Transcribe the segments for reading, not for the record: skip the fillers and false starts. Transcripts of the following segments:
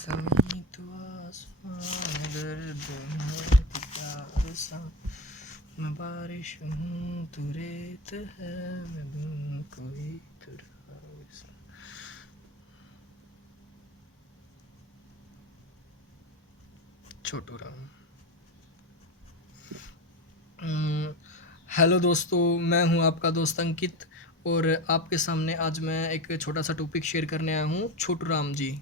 ज़मीं तो आसमान दर्द है प्यार सा, मैं बारिश हूँ तू रेत है, मैं बिन कोई तुरा वैसा। छोटू राम। हेलो दोस्तों, मैं हूं आपका दोस्त अंकित और आपके सामने आज मैं एक छोटा सा टॉपिक शेयर करने आया हूं। छोटू राम जी,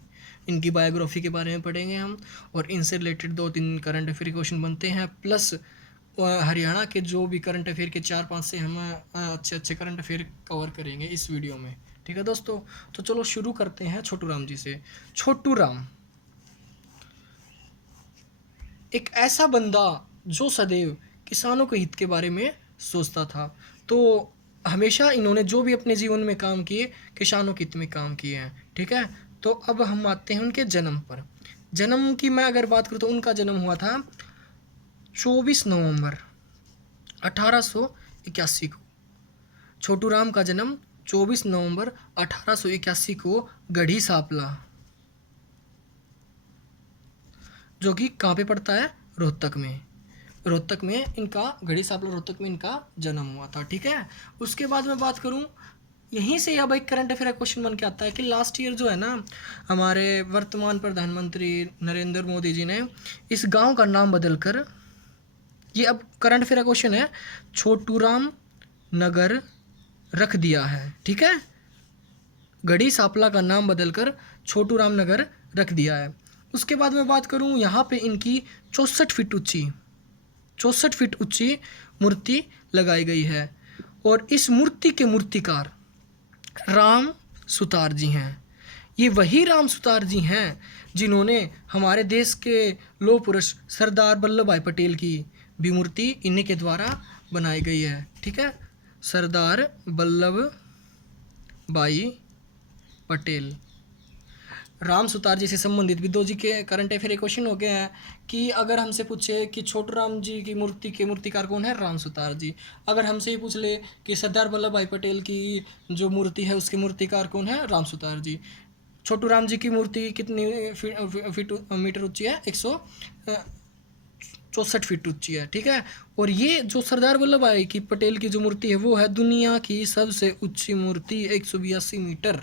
इनकी बायोग्राफी के बारे में पढ़ेंगे हम और इनसे रिलेटेड 2-3 करंट अफेयर क्वेश्चन बनते हैं, प्लस हरियाणा के जो भी करंट अफेयर के 4-5 से हम अच्छे अच्छे करंट अफेयर कवर करेंगे इस वीडियो में। ठीक है दोस्तों, तो चलो शुरू करते हैं छोटू राम जी से। छोटू राम एक ऐसा बंदा जो सदैव किसानों के हित के बारे में सोचता था। तो हमेशा इन्होंने जो भी अपने जीवन में काम किए, किसानों के हित में काम किए हैं। ठीक है, तो अब हम आते हैं उनके जन्म पर। जन्म की मैं अगर बात करूँ तो उनका जन्म हुआ था 24 नवंबर 1881 को। छोटू राम का जन्म 24 नवंबर 1881 को गढ़ी सांपला, जो कि कहाँ पे पड़ता है, रोहतक में। रोहतक में इनका, गढ़ी सांपला रोहतक में इनका जन्म हुआ था। ठीक है, उसके बाद मैं बात करूं, यहीं से अब एक करंट अफेयर क्वेश्चन बन के आता है कि लास्ट ईयर जो है ना, हमारे वर्तमान प्रधानमंत्री नरेंद्र मोदी जी ने इस गांव का नाम बदलकर, ये अब करंट अफेयर क्वेश्चन है, छोटू राम नगर रख दिया है। ठीक है, गढ़ी सांपला का नाम बदलकर छोटू राम नगर रख दिया है। उसके बाद मैं बात करूं, यहाँ पे इनकी 64 फीट ऊंची मूर्ति लगाई गई है और इस मूर्ति के मूर्तिकार राम सुतार जी हैं। ये वही राम सुतार जी हैं जिन्होंने हमारे देश के लौह पुरुष सरदार वल्लभ भाई पटेल की भी मूर्ति इन्हीं के द्वारा बनाई गई है। ठीक है, सरदार वल्लभ भाई पटेल, राम सुतार जी से संबंधित भी 2 जी के करंट अफेयर क्वेश्चन हो गए हैं कि अगर हमसे पूछे कि छोटू राम जी की मूर्ति के मूर्तिकार कौन है, राम सुतार जी। अगर हमसे ये पूछ ले कि सरदार वल्लभ भाई पटेल की जो मूर्ति है उसके मूर्तिकार कौन है, राम सुतार जी। छोटू राम जी की मूर्ति कितनी फीट मीटर ऊंची है, 164 फीट ऊंची है। ठीक है, और ये जो सरदार वल्लभ भाई की पटेल की जो मूर्ति है वो है दुनिया की सबसे ऊंची मूर्ति, 182 मीटर।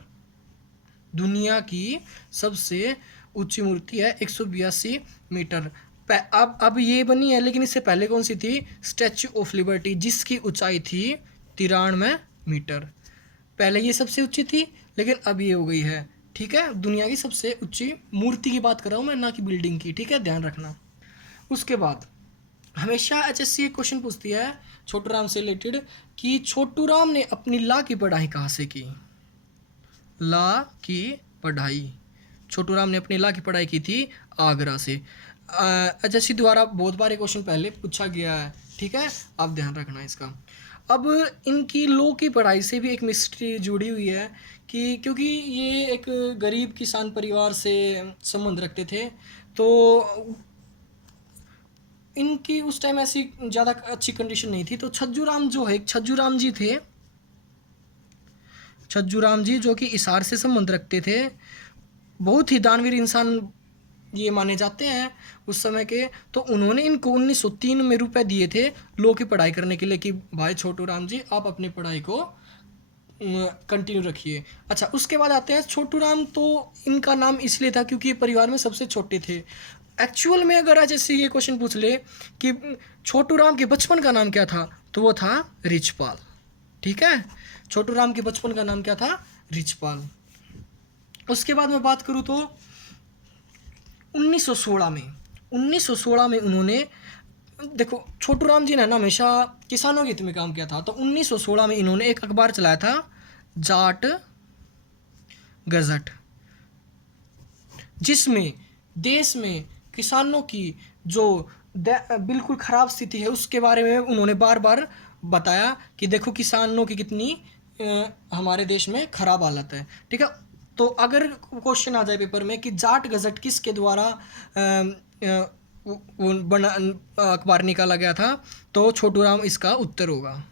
दुनिया की सबसे ऊंची मूर्ति है 182 मीटर। अब ये बनी है, लेकिन इससे पहले कौन सी थी, स्टैच्यू ऑफ लिबर्टी, जिसकी ऊंचाई थी 93 मीटर। पहले ये सबसे ऊंची थी, लेकिन अब ये हो गई है। ठीक है, दुनिया की सबसे ऊंची मूर्ति की बात कर रहा हूँ मैं, ना कि बिल्डिंग की। ठीक है, ध्यान रखना। उसके बाद हमेशा HSC एक क्वेश्चन पूछती है छोटू राम से रिलेटेड कि छोटू राम ने अपनी लॉ की पढ़ाई कहाँ से की। लॉ की पढ़ाई छोटू राम ने अपनी लॉ की पढ़ाई की थी आगरा से। HSC द्वारा बहुत बार ये क्वेश्चन पहले पूछा गया है। ठीक है, आप ध्यान रखना इसका। अब इनकी लॉ की पढ़ाई से भी एक मिस्ट्री जुड़ी हुई है कि क्योंकि ये एक गरीब किसान परिवार से संबंध रखते थे, तो इनकी उस टाइम ऐसी ज़्यादा अच्छी कंडीशन नहीं थी। तो छज्जू राम जो है, छज्जू राम जी थे, छज्जू राम जी जो कि हिसार से संबंध रखते थे, बहुत ही दानवीर इंसान ये माने जाते हैं उस समय के। तो उन्होंने इनको 1903 में रुपए दिए थे लॉ की पढ़ाई करने के लिए कि भाई छोटू राम जी आप अपनी पढ़ाई को कंटिन्यू रखिए। अच्छा, उसके बाद आते हैं छोटू राम। तो इनका नाम इसलिए था क्योंकि ये परिवार में सबसे छोटे थे। एक्चुअल में अगर आज ऐसे ये क्वेश्चन पूछ ले कि छोटू राम के बचपन का नाम क्या था, तो वो था रिचपाल। ठीक है, छोटू राम के बचपन का नाम क्या था, रिचपाल। उसके बाद मैं बात करूँ तो 1916 में उन्होंने, देखो छोटू राम जी ने ना हमेशा किसानों के हित में काम किया था। तो 1916 में इन्होंने एक अखबार चलाया था, जाट गजट, जिसमें देश में किसानों की जो बिल्कुल ख़राब स्थिति है उसके बारे में उन्होंने बार बार बताया कि देखो किसानों की कितनी हमारे देश में ख़राब हालत है। ठीक है, तो अगर क्वेश्चन आ जाए पेपर में कि जाट गजट किसके द्वारा बना अखबार निकाला गया था, तो छोटू राम इसका उत्तर होगा।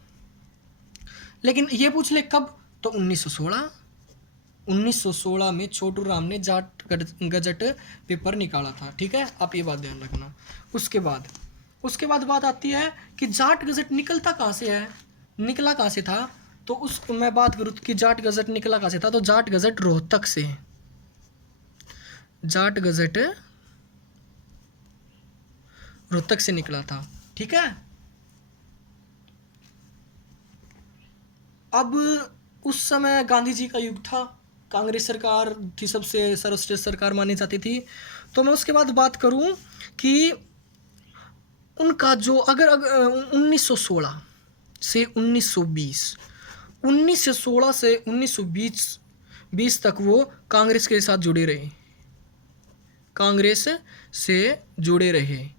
लेकिन ये पूछ ले कब, तो 1916। 1916 में छोटू राम ने जाट गजट पेपर निकाला था। ठीक है, आप ये बात ध्यान रखना। उसके बाद बात आती है कि जाट गजट निकलता कहाँ से है, निकला कहाँ से था। तो उस मैं बात करूँ कि जाट गजट निकला कहाँ से था, तो जाट गजट रोहतक से, जाट गजट रोहतक से निकला था। ठीक है, अब उस समय गांधी जी का युग था, कांग्रेस सरकार की सबसे सर्वश्रेष्ठ सरकार मानी जाती थी। तो मैं उसके बाद बात करूं कि उनका जो अगर 1916 से 1920, 1916 से 1920 तक वो कांग्रेस के साथ जुड़े रहे, कांग्रेस से जुड़े रहे।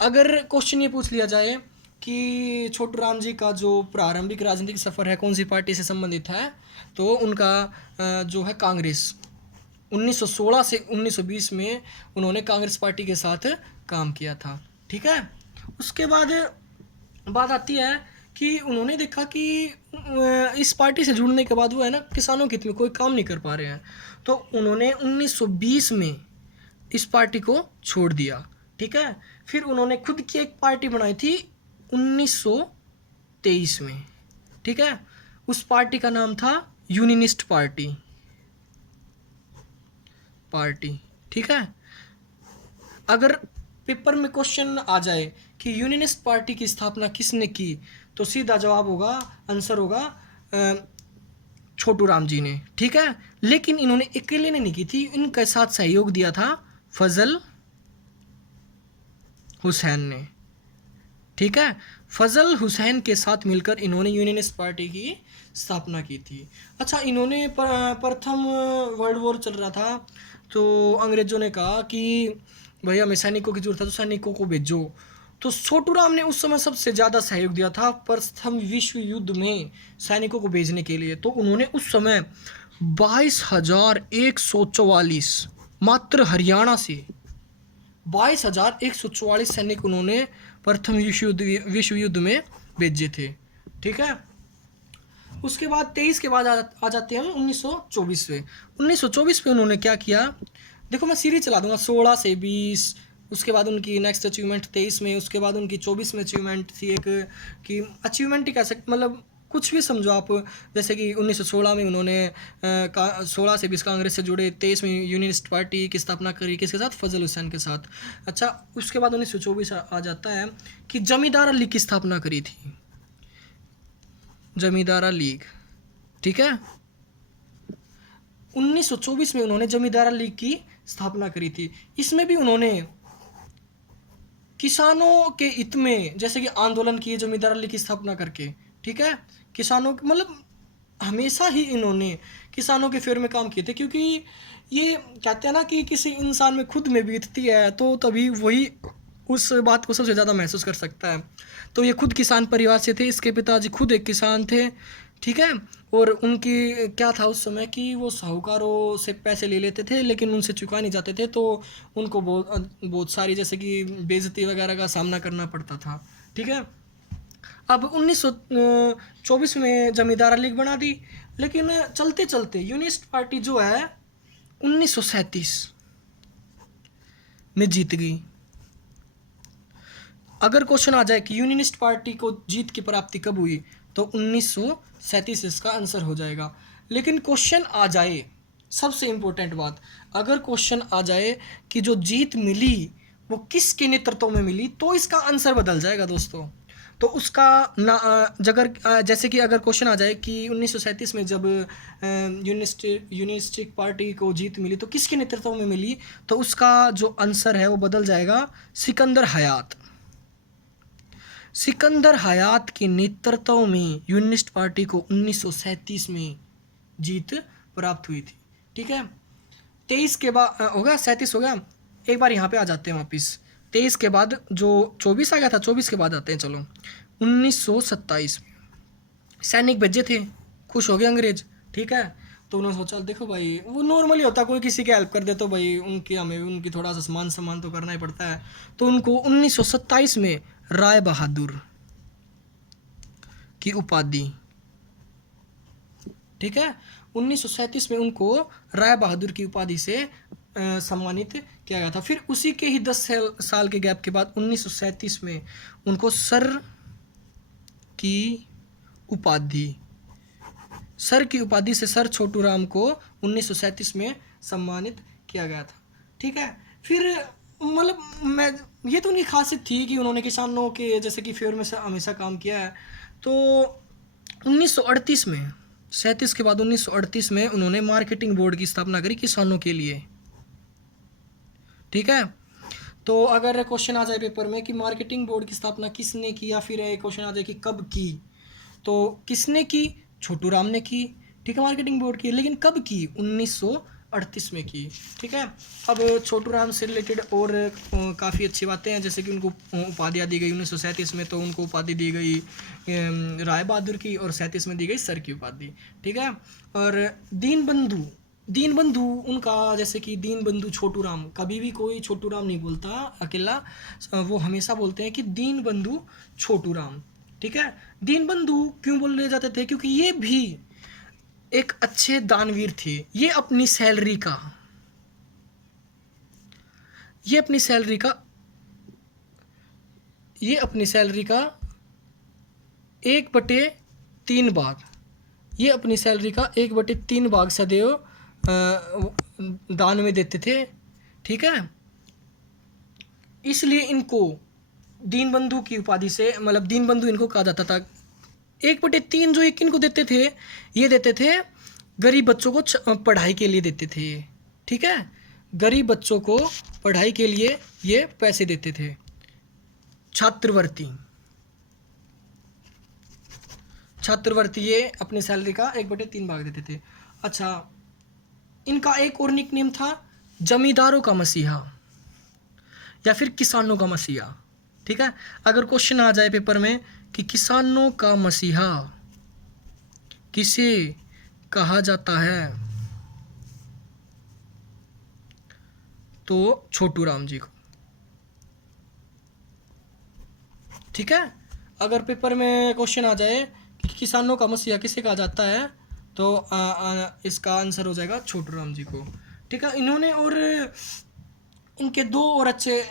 अगर क्वेश्चन ये पूछ लिया जाए कि छोटू राम जी का जो प्रारंभिक राजनीतिक सफ़र है कौन सी पार्टी से संबंधित है, तो उनका जो है कांग्रेस, 1916 से 1920 में उन्होंने कांग्रेस पार्टी के साथ काम किया था। ठीक है, उसके बाद बात आती है कि उन्होंने देखा कि इस पार्टी से जुड़ने के बाद वो है ना किसानों के हित में कोई काम नहीं कर पा रहे हैं, तो उन्होंने 1920 में इस पार्टी को छोड़ दिया। ठीक है, फिर उन्होंने खुद की एक पार्टी बनाई थी 1923 में। ठीक है, उस पार्टी का नाम था यूनियनिस्ट पार्टी। ठीक है, अगर पेपर में क्वेश्चन आ जाए कि यूनियनिस्ट पार्टी की स्थापना किसने की, तो सीधा जवाब होगा, आंसर होगा छोटू राम जी ने। ठीक है, लेकिन इन्होंने अकेले ने नहीं की थी, इनके साथ सहयोग दिया था फजल हुसैन ने। ठीक है, फजल हुसैन के साथ मिलकर इन्होंने यूनियनिस्ट पार्टी की स्थापना की थी। अच्छा, इन्होंने प्रथम वर्ल्ड वॉर चल रहा था, तो अंग्रेज़ों ने कहा कि भैया हमें सैनिकों की जरूरत है, तो सैनिकों को भेजो। तो छोटू राम ने उस समय सबसे ज़्यादा सहयोग दिया था प्रथम विश्व युद्ध में सैनिकों को भेजने के लिए। तो उन्होंने उस समय 22,144 मात्र हरियाणा से 22,144 सैनिक उन्होंने प्रथम विश्व युद्ध में भेजे थे। ठीक है, उसके बाद 23 के बाद आ जाते हैं हम 1924 पे। 1924 पे उन्होंने क्या किया, देखो मैं सीरीज चला दूंगा 16 से 20, उसके बाद उनकी नेक्स्ट अचीवमेंट 23 में, उसके बाद उनकी 24 में अचीवमेंट थी एक कि अचीवमेंट ही कह सकते, मतलब कुछ भी समझो आप। जैसे कि 1916 में उन्होंने 16 से 20 कांग्रेस से जुड़े, 23 में यूनियनिस्ट पार्टी की स्थापना करी, किसके साथ, फजल हुसैन के साथ। अच्छा, उसके बाद 1924 आ जाता है कि जमींदारा लीग की स्थापना करी थी, जमींदारा लीग। ठीक है, 1924 में उन्होंने जमींदारा लीग की स्थापना करी थी। इसमें भी उन्होंने किसानों के हित में जैसे कि आंदोलन किए जमींदारा लीग की स्थापना करके। ठीक है, किसानों मतलब हमेशा ही इन्होंने किसानों के फेवर में काम किए थे, क्योंकि ये कहते हैं ना कि किसी इंसान में खुद में बीतती है तो तभी वही उस बात को सबसे ज़्यादा महसूस कर सकता है। तो ये खुद किसान परिवार से थे, इसके पिताजी खुद एक किसान थे। ठीक है, और उनकी क्या था उस समय कि वो साहूकारों से पैसे ले लेते थे लेकिन उनसे चुका नहीं जाते थे, तो उनको बहुत सारी जैसे कि बेइज्जती वगैरह का सामना करना पड़ता था। ठीक है, अब 1924 में जमींदारा लीग बना दी, लेकिन चलते चलते यूनियनिस्ट पार्टी जो है 1937 में जीत गई। अगर क्वेश्चन आ जाए कि यूनियनिस्ट पार्टी को जीत की प्राप्ति कब हुई, तो 1937 इसका आंसर हो जाएगा। लेकिन क्वेश्चन आ जाए, सबसे इम्पोर्टेंट बात, अगर क्वेश्चन आ जाए कि जो जीत मिली वो किसके नेतृत्व में मिली, तो इसका आंसर बदल जाएगा दोस्तों। तो उसका ना जगह जैसे कि अगर क्वेश्चन आ जाए कि 1937 में जब यूनियनिस्टिक पार्टी को जीत मिली तो किसके नेतृत्व में मिली, तो उसका जो आंसर है वो बदल जाएगा, सिकंदर हयात। सिकंदर हयात के नेतृत्व में यूनियनिस्ट पार्टी को 1937 में जीत प्राप्त हुई थी। ठीक है, 23 के बाद हो गया, 37 हो गया। एक बार यहाँ पे आ जाते हैं वापस, 23 के बाद जो 24 आ गया था, 24 के बाद आते हैं चलो 1927 में सैनिक भेजे थे, खुश हो गए अंग्रेज। ठीक है, तो उन्होंने सोचा देखो भाई, वो नॉर्मली होता कोई किसी की हेल्प कर दे तो भाई उनकी हमें उनकी थोड़ा सा सम्मान तो करना ही पड़ता है। तो उनको 1927 में राय बहादुर की उपाधि, ठीक है। 1937 में उनको राय बहादुर की उपाधि से सम्मानित किया गया था। फिर उसी के ही 10 साल के गैप के बाद 1937 में उनको सर की उपाधि से सर छोटू राम को 1937 में सम्मानित किया गया था। ठीक है। फिर मतलब मैं ये तो उनकी खासियत थी कि उन्होंने किसानों के जैसे कि फेवर में हमेशा काम किया है। तो 1938 में 37 के बाद 1938 में उन्होंने मार्केटिंग बोर्ड की स्थापना करी किसानों के लिए। ठीक है। तो अगर क्वेश्चन आ जाए पेपर में कि मार्केटिंग बोर्ड की स्थापना किसने की, या फिर क्वेश्चन आ जाए कि कब की, तो किसने की? छोटू राम ने की। ठीक है, मार्केटिंग बोर्ड की। लेकिन कब की? 1938 में की। ठीक है। अब छोटू राम से रिलेटेड और काफ़ी अच्छी बातें हैं, जैसे कि उनको उपाधियाँ दी गई 1937 में। तो उनको उपाधि दी गई राय बहादुर की, और 37 में दी गई सर की उपाधि। ठीक है। और दीनबंधु उनका, जैसे कि दीनबंधु छोटू राम, कभी भी कोई छोटू राम नहीं बोलता अकेला, वो हमेशा बोलते हैं कि दीनबंधु छोटू राम। ठीक है। दीनबंधु क्यों बोले जाते थे? क्योंकि ये भी एक अच्छे दानवीर थे। ये अपनी सैलरी का 1/3 भाग, ये अपनी सैलरी का 1/3 भाग सदैव दान में देते थे। ठीक है। इसलिए इनको दीनबंधु की उपाधि से, मतलब दीनबंधु इनको कहा जाता था। 1/3 जो एक इनको देते थे, ये देते थे गरीब बच्चों को पढ़ाई के लिए देते थे। ठीक है। गरीब बच्चों को पढ़ाई के लिए ये पैसे देते थे। छात्रवृत्ति ये अपनी सैलरी का 1/3 भाग देते थे। अच्छा, इनका एक और निक नेम था, जमींदारों का मसीहा या फिर किसानों का मसीहा। ठीक है। अगर क्वेश्चन आ जाए पेपर में कि किसानों का मसीहा किसे कहा जाता है, तो छोटू राम जी को। ठीक है। अगर पेपर में क्वेश्चन आ जाए कि किसानों का मसीहा किसे कहा जाता है, तो इसका आंसर हो जाएगा छोटू राम जी को। ठीक है। इन्होंने और इनके 2 और अच्छे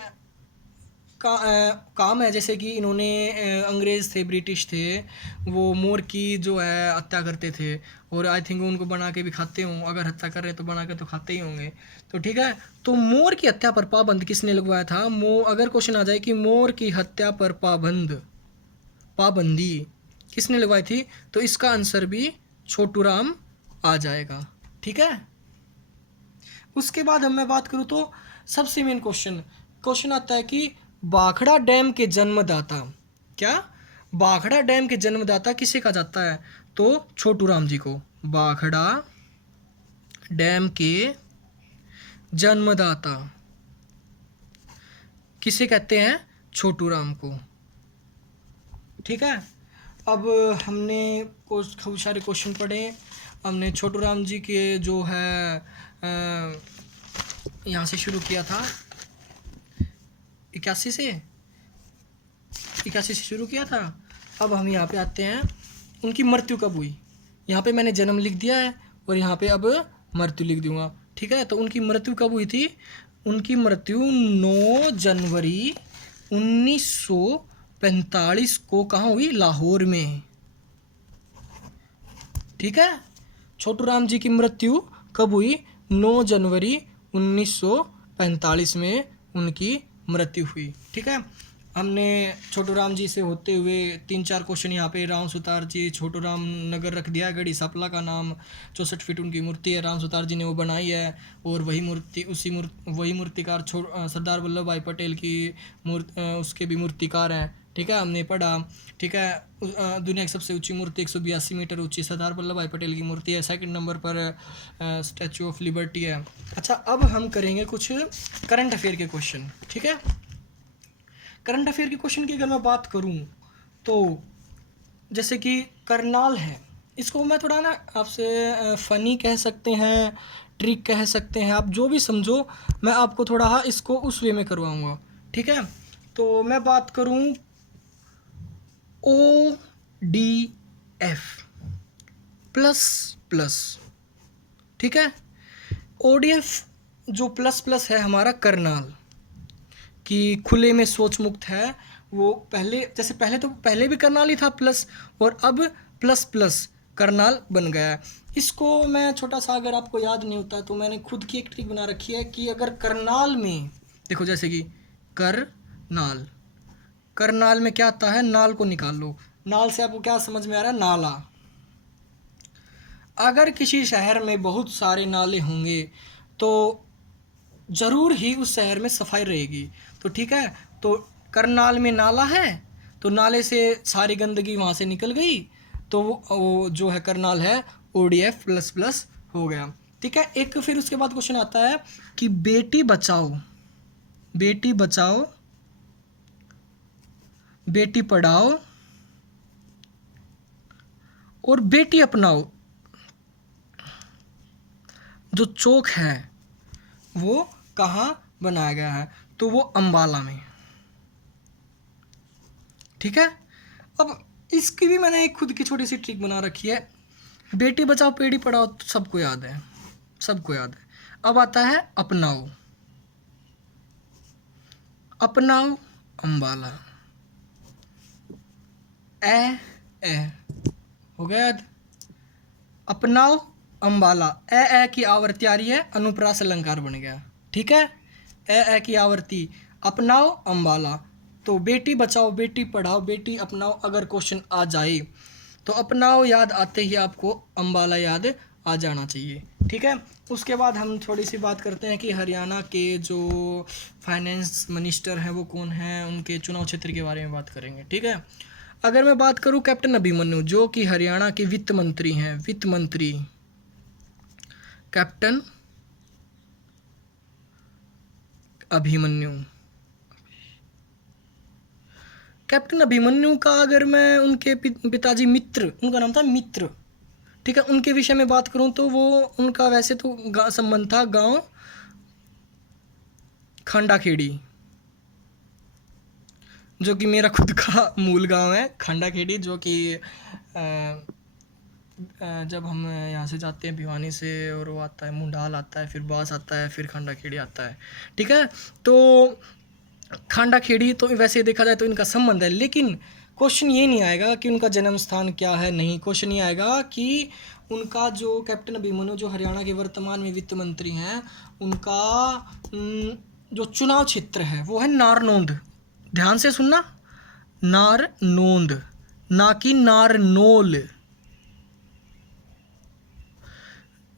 काम है, जैसे कि इन्होंने अंग्रेज़ थे, ब्रिटिश थे, वो मोर की जो है हत्या करते थे, और आई थिंक उनको बना के भी खाते हों। अगर हत्या कर रहे तो बना के तो खाते ही होंगे। तो ठीक है। तो मोर की हत्या पर पाबंद किसने लगवाया था? अगर क्वेश्चन आ जाए कि मोर की हत्या पर पाबंदी किसने लगवाई थी, तो इसका आंसर भी छोटू राम आ जाएगा। ठीक है। उसके बाद हम मैं बात करूँ तो सबसे मेन क्वेश्चन आता है कि भाखड़ा डैम के जन्मदाता, क्या भाखड़ा डैम के जन्मदाता किसे कहा जाता है? तो छोटू राम जी को। भाखड़ा डैम के जन्मदाता किसे कहते हैं? छोटू राम को। ठीक है। अब हमने खूब सारे क्वेश्चन पढ़े। हमने छोटू राम जी के जो है यहाँ से शुरू किया था, 81 से शुरू किया था। अब हम यहाँ पे आते हैं, उनकी मृत्यु कब हुई। यहाँ पे मैंने जन्म लिख दिया है, और यहाँ पे अब मृत्यु लिख दूंगा। ठीक है। तो उनकी मृत्यु कब हुई थी? उनकी मृत्यु 9 जनवरी 1945 को कहाँ हुई? लाहौर में। ठीक है। छोटू राम जी की मृत्यु कब हुई? 9 जनवरी 1945 में उनकी मृत्यु हुई। ठीक है। हमने छोटू राम जी से होते हुए 3-4 क्वेश्चन यहाँ पे राम सुतार जी छोटू राम नगर रख दिया। गढ़ी सापला का नाम 64 फीट उनकी मूर्ति है, राम सुतार जी ने वो बनाई है। और वही मूर्तिकार सरदार वल्लभ भाई पटेल की उसके भी मूर्तिकार हैं। ठीक है, हमने पढ़ा। ठीक है। दुनिया की सबसे ऊंची मूर्ति 182 मीटर ऊंची सरदार वल्लभ भाई पटेल की मूर्ति है। 2nd नंबर पर स्टैचू ऑफ लिबर्टी है। अच्छा, अब हम करेंगे कुछ करंट अफेयर के क्वेश्चन। ठीक है। करंट अफेयर के क्वेश्चन की अगर मैं बात करूं, तो जैसे कि करनाल है, इसको मैं थोड़ा ना आपसे फ़नी कह सकते हैं, ट्रिक कह सकते हैं, आप जो भी समझो, मैं आपको थोड़ा इसको उस वे में करवाऊंगा। ठीक है। तो मैं बात करूं ODF प्लस प्लस, ठीक है। ODF जो प्लस प्लस है हमारा करनाल, कि खुले में सोच मुक्त है, वो पहले जैसे पहले भी करनाल ही था प्लस, और अब प्लस प्लस करनाल बन गया है। इसको मैं छोटा सा, अगर आपको याद नहीं होता तो मैंने खुद की एक ट्रिक बना रखी है कि अगर करनाल में देखो, जैसे कि करनाल, करनाल में क्या आता है, नाल को निकाल लो। नाल से आपको क्या समझ में आ रहा है, नाला। अगर किसी शहर में बहुत सारे नाले होंगे तो ज़रूर ही उस शहर में सफाई रहेगी। तो ठीक है, तो करनाल में नाला है तो नाले से सारी गंदगी वहाँ से निकल गई, तो वो जो है करनाल है ODF प्लस प्लस हो गया, ठीक है। एक फिर उसके बाद क्वेश्चन आता है कि बेटी बचाओ, बेटी बचाओ, बेटी पढ़ाओ और बेटी अपनाओ, जो चौक है वो कहाँ बनाया गया है, तो वो अंबाला में, ठीक है। अब इसकी भी मैंने एक खुद की छोटी सी ट्रिक बना रखी है। बेटी बचाओ बेटी पढ़ाओ तो सबको याद है, सबको याद है। अब आता है अपनाओ, अपनाओ अंबाला, ए हो गया याद। अपनाओ अंबाला, ए की आवर्ती आ रही है, अनुप्रास अलंकार बन गया, ठीक है। ए की आवर्ती, अपनाओ अंबाला, तो बेटी बचाओ बेटी पढ़ाओ बेटी अपनाओ, अगर क्वेश्चन आ जाए तो अपनाओ याद आते ही आपको अंबाला याद आ जाना चाहिए, ठीक है। उसके बाद हम थोड़ी सी बात करते हैं कि हरियाणा के जो फाइनेंस मिनिस्टर हैं वो कौन हैं, उनके चुनाव क्षेत्र के बारे में बात करेंगे, ठीक है। अगर मैं बात करूं कैप्टन अभिमन्यु, जो कि हरियाणा के वित्त मंत्री हैं, वित्त मंत्री कैप्टन अभिमन्यु, कैप्टन अभिमन्यु का अगर मैं उनके पिताजी मित्र, उनका नाम था मित्र, ठीक है, उनके विषय में बात करूं तो वो उनका वैसे तो संबंध था गांव खांडाखेड़ी, जो कि मेरा खुद का मूल गांव है खांडाखेड़ी, जो कि जब हम यहाँ से जाते हैं भिवानी से, और वो आता है मुंडाल आता है, फिर बास आता है, फिर खांडाखेड़ी आता है, ठीक है। तो खांडाखेड़ी तो वैसे देखा जाए तो इनका संबंध है, लेकिन क्वेश्चन ये नहीं आएगा कि उनका जन्म स्थान क्या है, नहीं, क्वेश्चन ये आएगा कि उनका जो कैप्टन अभिमन्यु जो हरियाणा के वर्तमान में वित्त मंत्री हैं, उनका जो चुनाव क्षेत्र है वो है नारनौंद, ध्यान से सुनना, नारनौंद, ना कि नारनौल।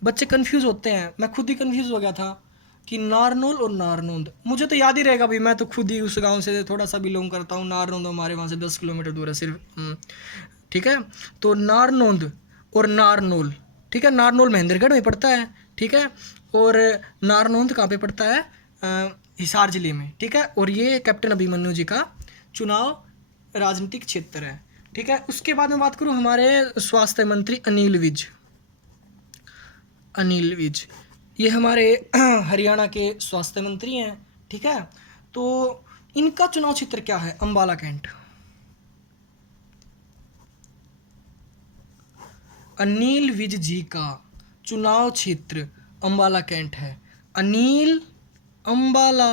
बच्चे कंफ्यूज होते हैं, मैं खुद ही कंफ्यूज हो गया था कि नारनौल और नारनौंद, मुझे तो याद ही रहेगा भाई, मैं तो खुद ही उस गांव से थोड़ा सा बिलोंग करता हूँ, नारनौंद हमारे वहाँ से 10 किलोमीटर दूर है सिर्फ, ठीक है। तो नारनौंद और नारनौल, ठीक है, नारनौल महेंद्रगढ़ में पड़ता है, ठीक है, और नारनौंद कहाँ पे पड़ता है, हिसार जिले में, ठीक है। और ये कैप्टन अभिमन्यु जी का चुनाव राजनीतिक क्षेत्र है, ठीक है। उसके बाद मैं बात करूँ हमारे स्वास्थ्य मंत्री अनिल विज, अनिल विज, ये हमारे हरियाणा के स्वास्थ्य मंत्री हैं, ठीक है। तो इनका चुनाव क्षेत्र क्या है, अंबाला कैंट, अनिल विज जी का चुनाव क्षेत्र अंबाला कैंट है। अनिल अंबाला,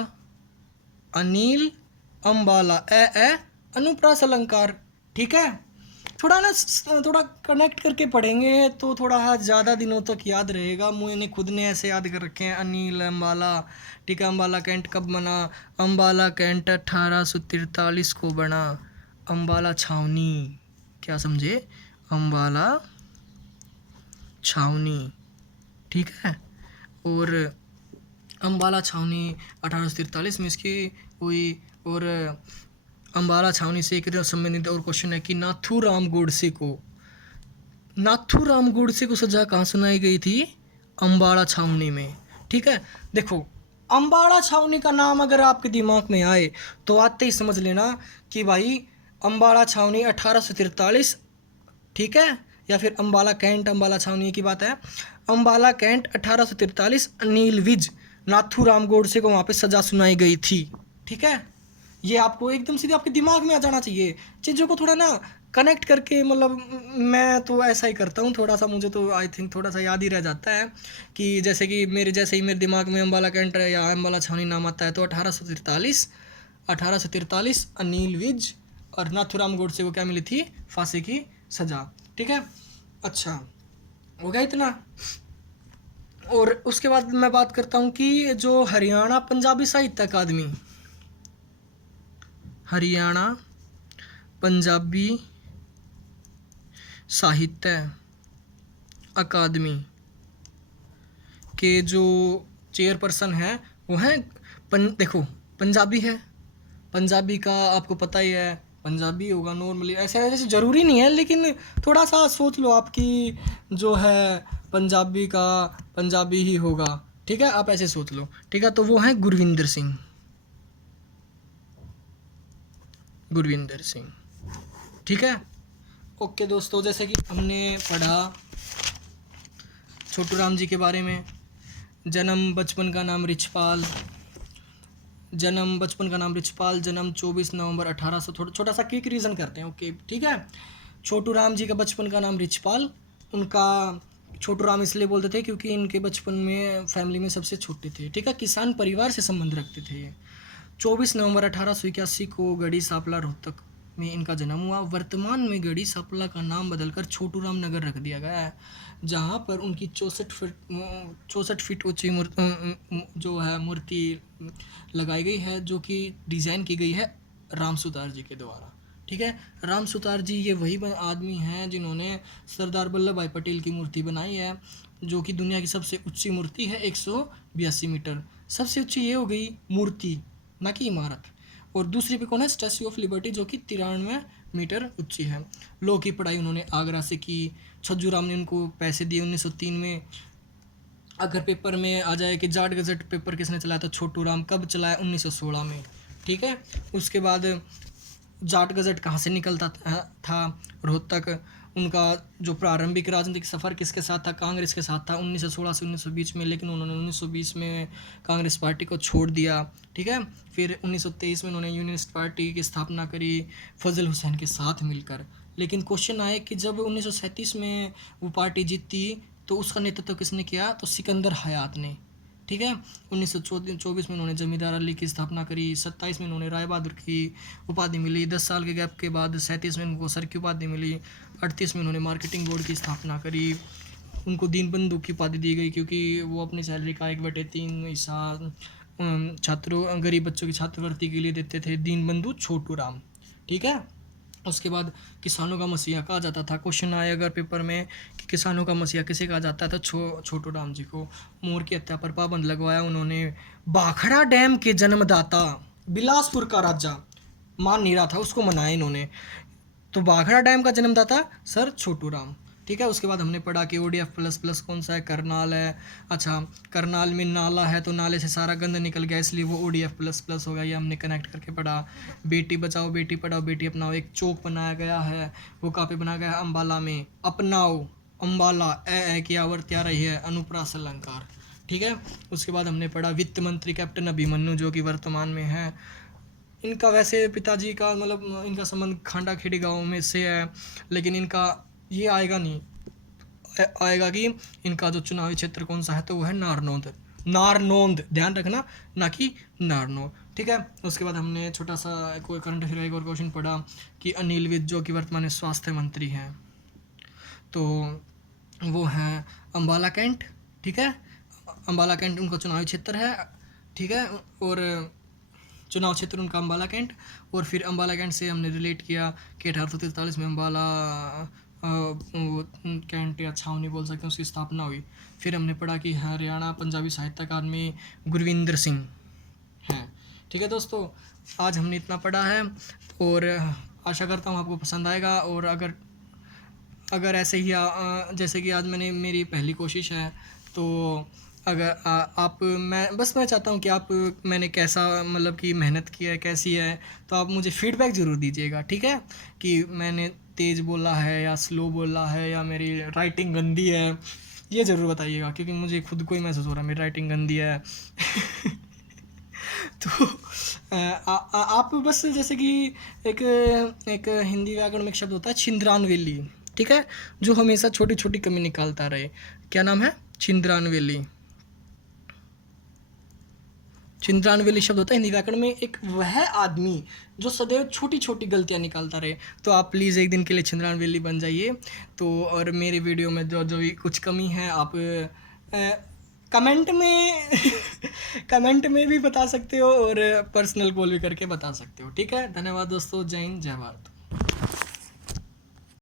अनिल अंबाला, अनुप्रास अलंकार, ठीक है। थोड़ा ना, थोड़ा कनेक्ट करके पढ़ेंगे तो थोड़ा ज़्यादा दिनों तक याद रहेगा, मैंने खुद ने ऐसे याद कर रखे हैं, अनिल अंबाला, ठीक है। अंबाला कैंट कब बना, अंबाला कैंट 1843 को बना, अंबाला छावनी, क्या समझे, अंबाला छावनी, ठीक है। और अंबाला छावनी 1843 में इसकी हुई, और अंबाला छावनी से एक संबंधित और क्वेश्चन है कि नाथूराम गोडसे को, नाथूराम गोडसे को सजा कहाँ सुनाई गई थी, अंबाला छावनी में, ठीक है। देखो अंबाला छावनी का नाम अगर आपके दिमाग में आए तो आते ही समझ लेना कि भाई अंबाला छावनी 1843, ठीक है, या फिर अंबाला कैंट, अंबाला छावनी की बात है। अंबाला कैंट 1843, अनिल विज, नाथूराम गोडसे को वहाँ पे सजा सुनाई गई थी, ठीक है। ये आपको एकदम सीधे आपके दिमाग में आ जाना चाहिए, चीज़ों को थोड़ा ना कनेक्ट करके, मतलब मैं तो ऐसा ही करता हूँ थोड़ा सा, मुझे तो आई थिंक थोड़ा सा याद ही रह जाता है कि जैसे कि जैसे ही मेरे दिमाग में अम्बाला कैंट या अम्बाला छावनी नाम आता है तो 1843 अनिल विज और नाथुराम गोडसे को क्या मिली थी, फांसी की सजा। ठीक है, अच्छा हो गया इतना। और उसके बाद मैं बात करता हूँ कि जो हरियाणा पंजाबी साहित्य अकादमी, हरियाणा पंजाबी साहित्य अकादमी के जो चेयरपर्सन हैं वो हैं देखो पंजाबी है, पंजाबी का आपको पता ही है, पंजाबी होगा नॉर्मली, ऐसे ऐसे ज़रूरी नहीं है, लेकिन थोड़ा सा सोच लो आपकी जो है पंजाबी का पंजाबी ही होगा। ठीक है, आप ऐसे सोच लो। ठीक है, तो वो हैं गुरविंदर सिंह, गुरविंदर सिंह। ठीक है, ओके दोस्तों, जैसे कि हमने पढ़ा छोटू राम जी के बारे में, जन्म बचपन का नाम रिछपाल, जन्म बचपन का नाम रिछपाल, जन्म 24 नवंबर 1800, थोड़ा छोटा सा क्विक रीज़न करते हैं। ओके ठीक है, छोटू राम जी का बचपन का नाम रिछपाल, उनका छोटू राम इसलिए बोलते थे क्योंकि इनके बचपन में फैमिली में सबसे छोटे थे। ठीक है, किसान परिवार से संबंध रखते थे। 24 नवंबर 1881 को गढ़ी सांपला रोहतक में इनका जन्म हुआ। वर्तमान में गढ़ी सांपला का नाम बदलकर छोटू राम नगर रख दिया गया है, जहाँ पर उनकी 64 फीट ऊंची जो है मूर्ति लगाई गई है, जो कि डिज़ाइन की गई है राम सुतार जी के द्वारा। ठीक है, राम सुतार जी ये वही आदमी हैं जिन्होंने सरदार वल्लभ भाई पटेल की मूर्ति बनाई है, जो कि दुनिया की सबसे ऊंची मूर्ति है, 182 मीटर। सबसे ऊंची ये हो गई मूर्ति, ना कि इमारत। और दूसरी पे कौन है, स्टैच्यू ऑफ लिबर्टी, जो कि 93 मीटर ऊंची है। लॉ की पढ़ाई उन्होंने आगरा से की। छज्जू राम ने उनको पैसे दिए 1903 में। अगर पेपर में आ जाए कि जाट गजट पेपर किसने चलाया, तो छोटू राम। कब चलाया, 1916 में। ठीक है, उसके बाद जाट गजट कहाँ से निकलता था, रोहतक। उनका जो प्रारंभिक राजनीतिक सफ़र किसके साथ था, कांग्रेस के साथ था 1916 से 1920 में, लेकिन उन्होंने 1920 में कांग्रेस पार्टी को छोड़ दिया। ठीक है, फिर 1923 में उन्होंने यूनियनिस्ट पार्टी की स्थापना करी फजल हुसैन के साथ मिलकर। लेकिन क्वेश्चन आए कि जब 1937 में वो पार्टी जीती तो उसका नेतृत्व किसने किया, तो सिकंदर हयात ने। ठीक है, 1924 में उन्होंने जमींदार अली की स्थापना करी। 27 में उन्होंने राय बहादुर की उपाधि मिली। 10 साल के गैप के बाद 37 में उनको सर की उपाधि मिली। 38 में उन्होंने मार्केटिंग बोर्ड की स्थापना करी। उनको दीनबंधु की उपाधि दी गई क्योंकि वो अपनी सैलरी का 1/3 हिस्सा छात्रों, गरीब बच्चों की छात्रवृत्ति के लिए देते थे। दीनबंधु छोटू राम। ठीक है, उसके बाद किसानों का मसीहा कहा जाता था। क्वेश्चन आए अगर पेपर में कि किसानों का मसीहा किसे कहा जाता है, तो छोटू राम जी को। मोर की हत्या पर पाबंद लगवाया उन्होंने। भाखड़ा डैम के जन्मदाता, बिलासपुर का राजा मान नहीं रहा था, उसको मनाया इन्होंने। तो भाखड़ा डैम का जन्मदाता सर छोटू राम। ठीक है, उसके बाद हमने पढ़ा कि ODF++ कौन सा है, करनाल है। अच्छा, करनाल में नाला है तो नाले से सारा गंद निकल गया, इसलिए वो ODF++ हो गया। ये हमने कनेक्ट करके पढ़ा। बेटी बचाओ बेटी पढ़ाओ बेटी अपनाओ, एक चौक बनाया गया है, वो कहाँ पे बनाया गया है, अम्बाला में। अपनाओ अम्बाला, की आवृत्ति आ रही है, अनुप्रास अलंकार। ठीक है, उसके बाद हमने पढ़ा वित्त मंत्री कैप्टन अभिमन्यु, जो कि वर्तमान में है। इनका वैसे पिताजी का मतलब इनका संबंध खांडा खेड़ी गाँव में से है, लेकिन इनका ये आएगा नहीं, आएगा कि इनका जो चुनावी क्षेत्र कौन सा है, तो वो है नारनौंद। नारनौंद ध्यान रखना, ना कि नारनौल। ठीक है, उसके बाद हमने छोटा सा कोई करंट अफेयर एक और क्वेश्चन पढ़ा कि अनिल विज, जो कि वर्तमान में स्वास्थ्य मंत्री हैं, तो वो हैं अम्बाला कैंट। ठीक है, अम्बाला कैंट उनका चुनावी क्षेत्र है। ठीक है, और चुनाव क्षेत्र उनका अम्बाला कैंट। और फिर अम्बाला कैंट से हमने रिलेट किया कि 1843 में अम्बाला कैंट या छावनी बोल सकते हैं, उसकी स्थापना हुई। फिर हमने पढ़ा कि हरियाणा पंजाबी साहित्य अकादमी गुरविंदर सिंह हैं। ठीक है दोस्तों, आज हमने इतना पढ़ा है और आशा करता हूँ आपको पसंद आएगा। और अगर ऐसे ही जैसे कि आज मेरी पहली कोशिश है, तो अगर मैं चाहता हूँ कि मैंने कैसा मतलब कि मेहनत की है, कैसी है, तो आप मुझे फीडबैक ज़रूर दीजिएगा। ठीक है, कि मैंने तेज़ बोला है या स्लो बोला है या मेरी राइटिंग गंदी है, ये ज़रूर बताइएगा, क्योंकि मुझे खुद को ही महसूस हो रहा है मेरी राइटिंग गंदी है। तो आप बस जैसे कि एक एक हिंदी व्याकरण में एक शब्द होता है छिंद्रानवेली, ठीक है, जो हमेशा छोटी छोटी कमी निकालता रहे। क्या नाम है? छिंद्रानवेली। छिंद्रानवेली शब्द होता है हिंदी व्याकरण में एक वह आदमी जो सदैव छोटी छोटी गलतियां निकालता रहे। तो आप प्लीज़ एक दिन के लिए छिंद्रानवेली बन जाइए। तो और मेरे वीडियो में जो जो भी कुछ कमी है आप कमेंट में कमेंट में भी बता सकते हो और पर्सनल कॉल भी करके बता सकते हो। ठीक है, धन्यवाद दोस्तों, जय हिंद, जय भारत।